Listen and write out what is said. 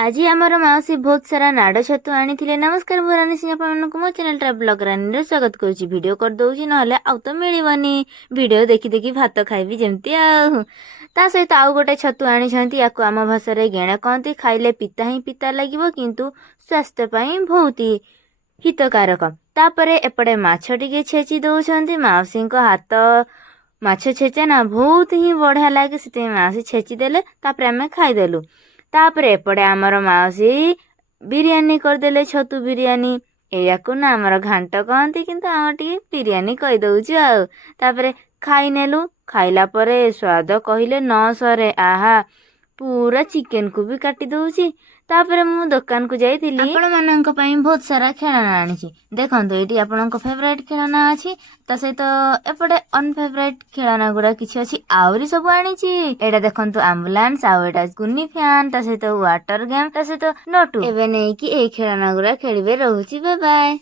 आज आमर मौसी बहुत सारा नाड़ छतु आनी नमस्कार मु रानी सिंह आपको मो चैनल ट्रैवलॉग रानी स्वागत करुच्ची वीडियो कर दउची नहले आउ तो मिलबनी वीडियो देखी देखी भात खाइबी जमती ता सहित आउ गोटे छतु आनी याकू आम भाषा रे गेणा कहती खाइले पिता ही पिता लगिवो किंतु स्वास्थ्य पई बहुत ही हितकारक। तापरे एपटे माछ टिके छेची दउछंती मौसी को हाथ माछ छेचा ना बहुत ही बढ़िया लगे से मौसी छेची देले तापरे आमे खाइदेलु। तापरे एपटे आमर मौसी बिरियानी करदेले छतु बिरियानी याकू ना आमर घांट कहती किंतु आम टी बिरियानी कही दउछु आउ। तापरे खाई नेलु खाइला परे स्वाद कहिले न सरे आहा पूरा चिकेन को भी काटी दउची। तापरे मु दुकान को जाइथिली आपण मानक पई बहुत सारा खेलना आनिछि देखंतु एटी आपनक फेवरेट खेलना अछि ता सहित एपटे अनफेवरेट खेलना गुडा किछि अछि आउरी सब आनिछि। एटा देखंतु एम्बुलेंस आउ एटा गुनी फैन ता सहित वाटर गेम ता सहित नटू एबे नै कि ए खेलना गुडा खेलिबे रहउछि। Bye bye.